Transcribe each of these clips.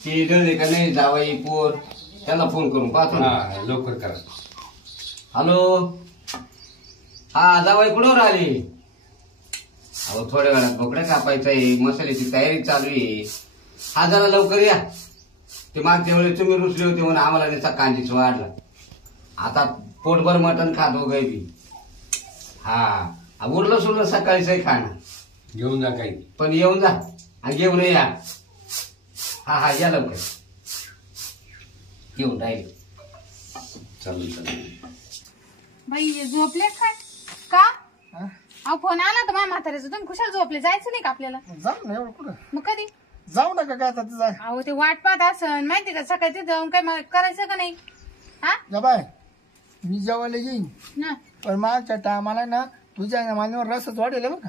ती डळले का नाही जावाई पोर त्याला फोन करून पाहतो ना. लवकर करा. हॅलो हा जावाई कुठं राहिली? अहो थोड्या वेळात बोकड्या कापायचा आहे, मसाल्याची तयारी चालू आहे. हा जरा लवकर या. ते मागच्या वेळेस तुम्ही रुसले होते म्हणून आम्हाला त्याचा कांजीच वाढला. आता पोटभर मटण खातो बी. हा उरलं सुरलं सकाळीच खाणं. घेऊन जा काही पण येऊन जा आणि घेऊन या. हा या लवकर येऊन राहील. चालेल चालेल. बाई झोपले काय का? अहो फोन आला तर माझ्या म्हाताऱ्याचं. तुम्ही कुशाल झोपले? जायचं नाही का आपल्याला? जाऊ ना एवढं कुठं मग कधी जाऊ नका काय आता तुझा अहो ते वाट पाहत असन माहिती का सकाळी तिथं जाऊन काय करायचं का नाही? हा बाय मी जेवायला येईन ना पण मागच्या टायमाला ना तुझ्या मान्यवर रसच वाढेल बरं का.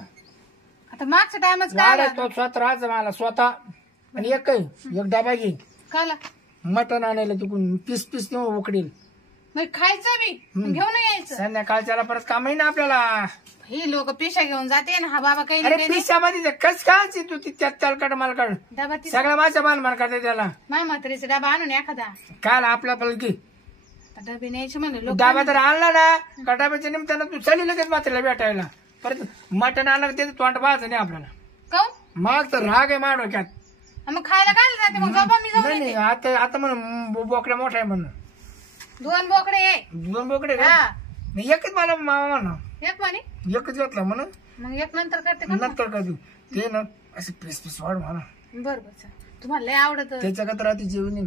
आता मागच्या टायमच काय वाढ तो स्वतः राहायचं मला स्वतः आणि एक डबा घे काला मटण आणायला तिकडून पीस पीस नेऊन उकडील. मग खायचं बी घेऊन यायचं. संध्याकाळच्याला परत काम आहे ना आपल्याला. हे लोक पेशा घेऊन जाते ना. हा बाबा काही अरे नाही पिशामध्ये कस खायची तू ती त्यात चालकाड मालकाड डबा ती सगळ्या माझ्या बाल करते त्याला. माझ्या म्हातारीचा डबा आणून एखादा काल आपला पलकी आता डबे न्यायचे म्हणले लोक. डबा तर आणला ना का डब्याच्या निमित्तानं तू चालली लगेच मात्रेला भेटायला. परत मटण आणलं त्याचं तोंड पाहायचं नाही आपल्याला. काऊन माग तर राग आहे माझ्या डोक्यात. मग खायला काय जाते मग झोपा मी जाऊन नाही नाही येते. आता म्हणून बोकड्या मोठा आहे म्हणून. 2 बोकडे आहे. 2 बोकडे का? हा नाही, एकच मला मामा म्हणा एक म्हणे एकच घेतला म्हणून मग एक नंतर करते का? नंतर का तू ते ना असं पीस पीस वाढ म्हणा बर बर तुम्हाला लय आवडत त्याच्याकडे राहते जेवणी.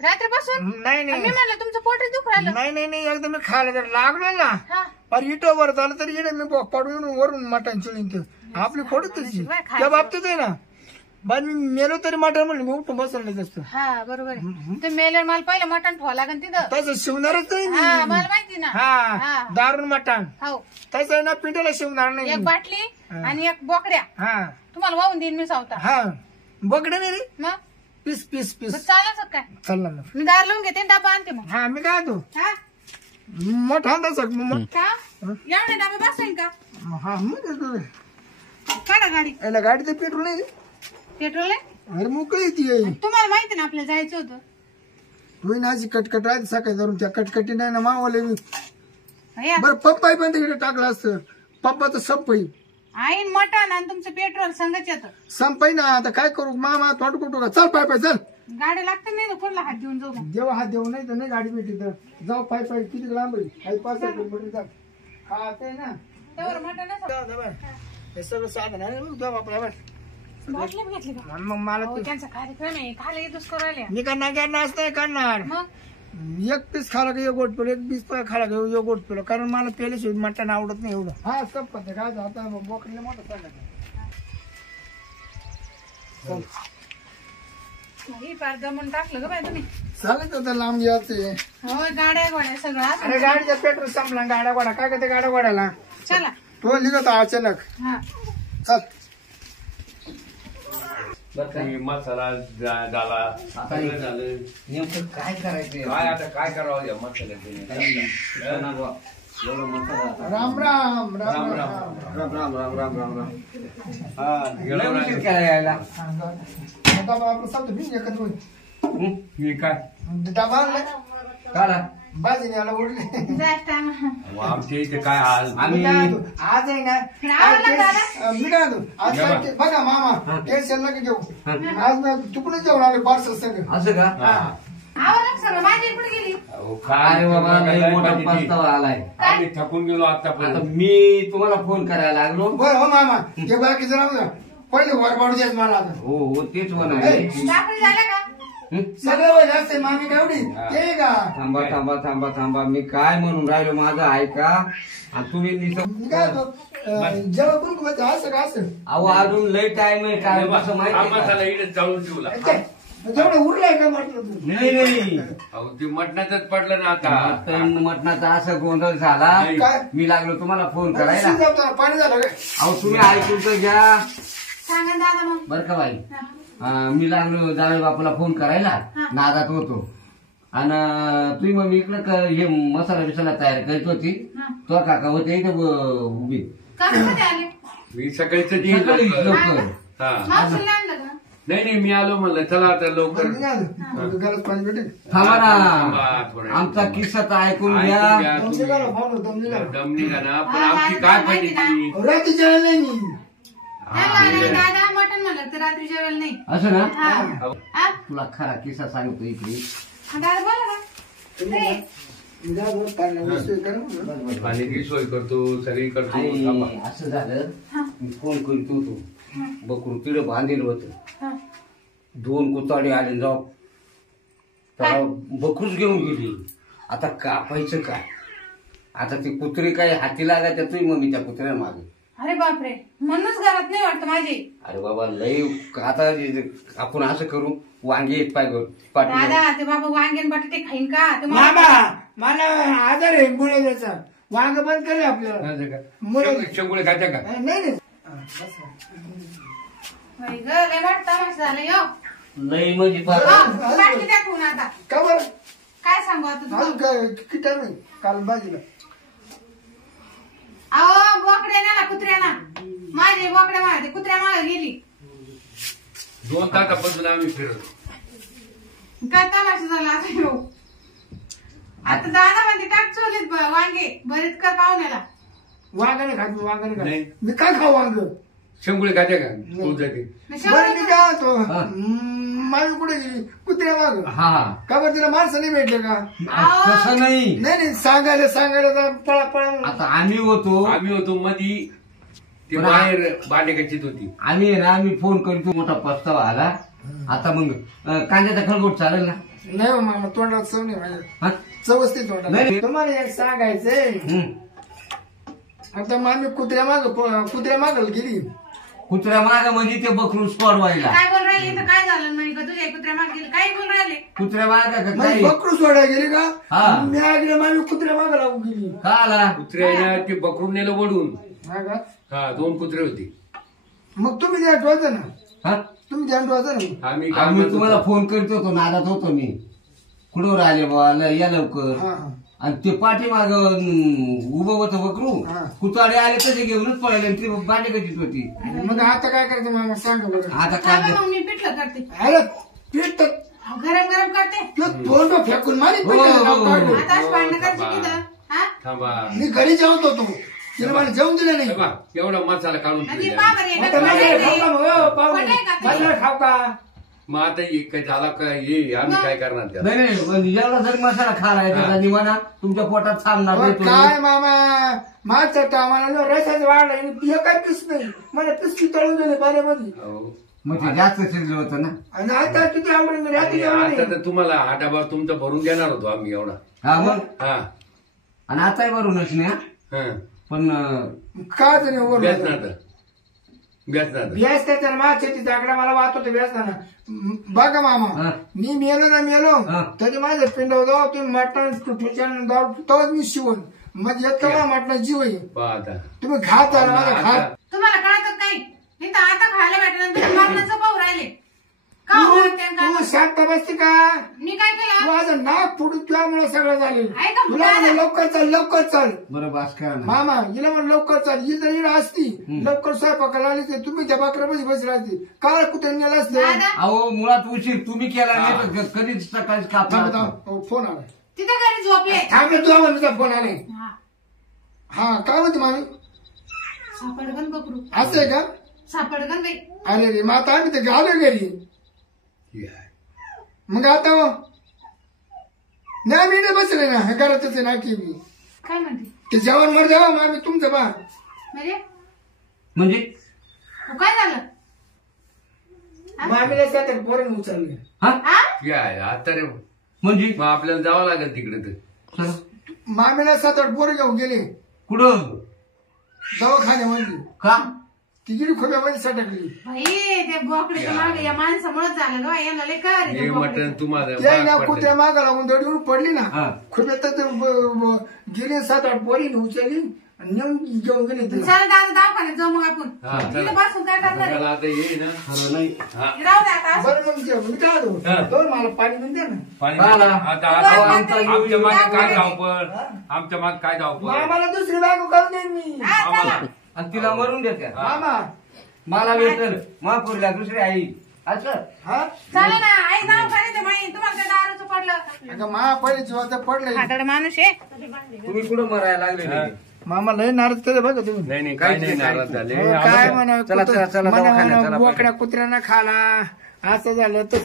रात्रीपासून. नाही मी नाही म्हणलं तुमचं पोटच दुख राहिलं. नाही नाही नाही एकदम मी खायला जर लागलो ना हा पर इटो वर झालं तर इडे मी पाडून वरून मटण चिळीन ते आपली खोडत तशी खायचं. त्या बाबतीत आहे ना पण मी मेलो तरी मटण म्हणलं मी उठून बसलं असतं. हा बरोबर आहे. ते मेल्यावर मला पहिलं मटण ठेवा लागेल तिथं. तसं शिवणारच नाही हा मी. मला माहिती ना. हा दारून मटण हो तसं आहे ना पिंडीला शिवणार नाही एक मी. बाटली आणि एक बोकड्या हा तुम्हाला वाहून देईन मी सावता. हा बघडे नाही रे मग पीस पीस पीस चालच काय? चल ना मग. मी दार लावून घेते आणि डबा आणते मग. हा मी काय तू हा मोठा अंदाज का एवढे डबे बसेल का? हा मग काढा गाडी. याला गाडी तर पेट्रोल नाही रे. पेट्रोल आहे. अरे मोकळी ती तुम्हाला माहिती ना आपल्याला जायचं होतं. तू ना अशी कटकट आहे सकाळी धरून त्या कटकटी नाही ना मावले मी. हे बरं पप्पाही पण तिकडे टाकला असतं. पप्पाचं संपई आईन मटण आणि तुमचं पेट्रोल संगच येतं. संपई ना आता काय करू मामा तोंड कुठू का चल पाय पाय चल. गाडी लागते नाही कोणला हात देऊन जाऊ मग. देवा हात देऊ नाही तर नाही गाडी भेटी तर जाऊ पाय पाय किती लांब आहे. काही 5 किलोमीटर जा. हा ते ना त्यावर मटण हे सगळं साधन आहे जाऊ आपल्या बाटली घेतली का? मग मला हो, त्यांचा कार्यक्रम आहे खायला येतोच करू राहिल्या. मी करणार गॅस नाही करणार. मग एक पीस खाला का एक गोट पिलो एक पीस खाला का एक गोट पिलो कारण मला पेल्याशिवाय मटण आवडत नाही एवढं. हा संपत काय आता बोकडीला मोठं चाललं. ही पार जमून टाकलं ग बाय तुम्ही. चालत होतं लांब याचे. हो गाड्या गोड्या सगळं असं. अरे गाडीचा पेट्रोल संपला गाड्या गोडा काय करते गाड्या गोड्याला चला तो निघतो अचानक. हा चल मसाला झाला सगळं झालं. नेमकं काय करायचंय? काय आता काय करावं या मसाल्याचं? एवढं मसाला राम राम राम राम राम राम राम राम राम राम राम. हा लय उशीर केला यायला. आता आपलं समजा मी एकत्र होईल. मी काय डबा आणलाय काढा. बाजीने याला उडले. जायचं टाइम. आमच्या इथे काय हाल. आम्ही आज आहे ना रावला दादा. मी काय म्हणतो आज काय बघा मामा टेन्शन नका घेऊ. आज ना चुकूनच जेवण आले पार्सल सगळं. असं का? आवडलं सगळं माझी कुठे गेली? अहो, अरे बाबा लय मोठा पस्तावा आलाय. आम्ही थकून गेलो आता आतापर्यंत. मी तुम्हाला फोन करायला लागलो. बरं हो मामा ते बाकीचं राहू द्या पहिले वर पाडू द्याच मला आता. हो हो तेच होणार. दाखवली झालं का? सगळं वय असते मामी केवढी ते का थांबा थांबा थांबा थांबा मी काय म्हणून राहिलो माझं ऐका. आणि तुम्ही मी काय होतो जेव्हा करून असं का असं अहो अजून लय टाइम आहे. काय कसं हा माहिती मसाला इथे जाळून ठेवला. जेवढं उरलंय का म्हटलं तू नाही नाही अहो ते मटणाचंच पडलं ना आता. मटणाचा असं गोंधळ झाला. काय मी लागलो तुम्हाला फोन करायला. शिजवताना पाणी झालं काय अहो तुम्ही ऐकून तर घ्या सांगा दादा मग. बर का बाई. हा. मी लागलो जावे बापूला फोन करायला. हा. नादात होतो आणि तुम्ही मग इकडं हे मसाला बिसाला तयार करीत होती. हा. तो काका होते इथं उभी. कधी आले? मी सकाळीच सकाळी लवकर. हा मावशीला आणलं का? नाही मी आलो म्हणलं चला आता लवकर बरं, मी आलो. गरज पाणी भेटेल. थांबा थांबा ना, थोडं. आमचा किस्सा तर ऐकून ऐकून घ्या. घ्या तुमचे तुम्ही. काय फोन होतो मी गेलो. दम निघा ना पण हा, आमची हा, काय माहिती पाहिजे ती रात्री जेवण नाही मी. दादा मटण म्हणलं तर रात्री जेवेल नाही. असं ना, हा. हा? तुला खरा किस्सा सांगतो इकडे. दादा बोला ना. तुम्ही ते, मी जा बरं, पाणी वस्तू हे करा म्हणून. पाण्याची सोय करतो सगळी करतो आणि थांबा. असं झालं, हा. मी फोन करीत होतो, बकरू तिडं बांधेल होतं. हा. 2 कुताडे आले जाऊ, त्याला बकरूच घेऊन गेली. आता कापायचं काय? आता ते कुत्रे काय हाती लागायच्या तुम्ही मम्मी त्या कुत्र्या मागे. अरे बापरे, म्हणूनच घरात नाही वाटत माझी. अरे बाबा लय, आता आपण असं करू, वांगे एक पाठी दादा ते बाबा वांगेन बटाटे खाईन का ते मामा मला आजार आहे मुळ्याचा. वांग बंद करे आपल्याला. असं का? मुळे- शेंगुळे खात्या का नाही नाही बाई ग, लय वाटतं तमाशा झालं यो. लय म्हणजे फार. हा, बाटली द्या ठेवून आता. का बरं काय सांगू आता अजून तुला? काय किती टाइम आहे? काल बाजीला अहो बोकड्या नेला कुत्र्याना. माझे बोकड्या मागे कुत्र्या मागे गेली. 2 तासापासून आम्ही फिरतो काय तमाशा झाला आता ह्यो. आता दादा म्हणते टाक चोलीत वांगे भरीत कर पाहुण्याला. वांग नाही खात मी, वांग नाही नाही. खात. मी काय खाऊ वांग? शेंगुळे खात्या का तू जाते बरं मी काय होतो हा. मावी कुठे गेली? कुत्र्या वांग. हा, का बरं तिला माणसं नाही भेटले का? तसं नाही. नाही नाही सांगायला तर पळा पळा. आता आम्ही होतो, आम्ही होतो मधी ते पण बाहेर बांडेकच्चीत होती आम्ही आहे ना, आम्ही फोन करतो, मोठा पस्तावा आला. आता मग कांद्याचा खळगोट चालेल ना? नाही हो मामा, तोंडात चव नाही माझ्या. हा? चवस्ती तोंडात. नाही. तुम्हाला एक सांगायचंय. हम्म. आता मामी कुत्र्या मागल गेली. कुत्र्या माग म्हणजे ते बकरू स्पॉट व्हायला. काय बोल राहिले तर काय झालं म्हणे का तुझ्या कुत्र्या मागे गेली? काय बोल राहिले? कुत्र्या माग का म्हणजे काही बकरू सोडायला गेली का? हा. मी ऐकलं मामी कुत्र्या माग लागून गेली. का आला? कुत्र्याने ते बकरून नेलं वडून हा का? हा 2 कुत्रे होते मग तुम्ही ध्यान ठेवायचं ना. हा? तुम्ही ध्यान ठेवायचं ना. आम्ही काय आम्ही म्हणत तुम्हाला होतो? फोन करत होतो, नादात होतो मी. कुठवर आले बाबा, या लवकर. हा हा. आणि ते पाठीमाग उभं होतं बकरू, हा. कुताडे आले तसे घेऊनच पळाले आणि ती बाटी कशीच होती. आणि मग आता काय करायचं मामा सांगा बरं. आता थांबा काय मग मी पिठलं करते. अरे पीठ तर अहो, गरम गरम करते. तोंड फेकून मारी हो, हो, हो. आता आज भांडण करायची तिथं. हा? थांबा मी घरी जेवत होतो. तिला मला जेवण दिलं नाही. थांबा. एवढा मसाला काढून आणि ठेवला. पावर आहे आता का? माझ्या खोटं खाऊ का आहे. मग? हो, पाहुणे. खोटं आहे का ते? माझ्या खाऊ का? मग आता हे काय झाला काय हे आम्ही काय करणार त्याला नाही नाही, म्हणजे एवढा जरी मसाला खाला आहे त्याचा निवाना तुमच्या पोटात थांबणार अहो, नाही काय तुम्ही. मामा माझ्या टायमाला रसाचं वाढ आहे. हे काय पीस नाही. मला पिसकी तळून गेले पाण्यामध्ये. हो. मग ते जास्त शिजलं होतं ना. आणि आता किती आवडून रात्री आणि जेवण आता नाही. तर तुम्हाला हा डबा तुमचा भरून देणार होतो आम्ही एवढा हा मग, हा आणि आताही भरूनच नाही हा. हा पण का तरी वर बेसणार बेसणार व्यास त्याच्या माझ्या शेतीचा आकडा मला वाहतो व्यासताना. बघा मामा हा. मी मेलो ना मेलो हा. तरी माझ्या पिंडावर जाऊ तुम्ही मटण तेव्हाच मी शिवण मग येतं मटणा जीव आहे. पाहता तुम्ही खात आला माझा खात. तुम्हाला कळतच नाही. नाही तर आता खायला भेटलं तुम्ही मरणाचं पाहू राहिले. का तू बोलते का? तू शांत बसते का? मी काय तू केलं? माझं नाक फुटून तुझ्यामुळे सगळं झाले. ऐका, तुला म्हणलं लवकर चाल लवकर चाल. बरं बास करा ना. मामा हिला म्हणून लवकर चाल. ही जर हिला असती लवकर स्वयंपाकाला आली तर तुम्ही त्या बाकऱ्यामध्ये बस राहते. काय कुठे नेलं असते? दादा अहो मुळात उशीर तुम्ही केला नाही तर कधीच सकाळीच कापला. फोन आला. तिथं घरी झोपले. थांब रे, तुझ्या मम्मीचा फोन आलाय. हा. हा काय म्हणते मामी? सापडगन बकरू. असं आहे का? सापडगन बाई. अरे रे मग आता आम्ही ते घालो घरी. मग आता नाही मी नाही बसले ना घरातच आहे ना की मी काय म्हणते? ते जेवण मर द्यावा मामी तुमचं बा. म्हणजे म्हणजे काय झालं? मामीला सात पोरण उचलले. हा हा? आता रे म्हणजे मग आपल्याला जावं लागेल तिकडे तर चला. मामीला 7-8 पोरं घेऊन गेले कुठं? दवाखान्यामध्ये. का? ती गिरी खोब्यामध्ये सटकली. भाई ते बोकड्याच्या मागे या माणसामुळेच झालं ग. याला लय कर आहे हे ते बोकडे. मटण तुम्हाला ते ना भाग कुत्र्या पडलं. मागा लागून दडीवर पडली ना. हा. खोब्यात गेले 7-8 पोरी उचलली आणि नेऊन घेऊन गेले तिला. चला दादा दवाखान्यात जाऊ मग आपण. हा, चला. तिला बसून काय करणार आहे? त्याला आता ये ना खरं नाही. हा. राहू दे आता असं. बरं मग मी काय हा. होतो दोन मला पाणी पण द्या ना. पाणी हा ना. आता अहो, आमच्या आमच्या मागे काय मागे धावपळ आमच्या मागे काय धावपळ मामाला दुसरी बायको करून देईन मी. हा, चला. आम्हाला आणि तिला मरून देत्या. मामा मला भेटल महापुरीला दुसरी आई असं हा चला ना आई नाव करायचं माई तुम्हाला त्या दारूचं पडलं अगं मा पहिले जीवाचं पडलंय हाताड माणूस आहे तुम्ही कुठं मरायला लागले मामा लय नाराज केलं बघा तुम्ही नाही नाही काय नाही नाराज झाले हो, काय म्हणा चला, चला, चला, दवाखान्यात, चला, बोकड्या कुत्र्यांना खाला असं झालं तर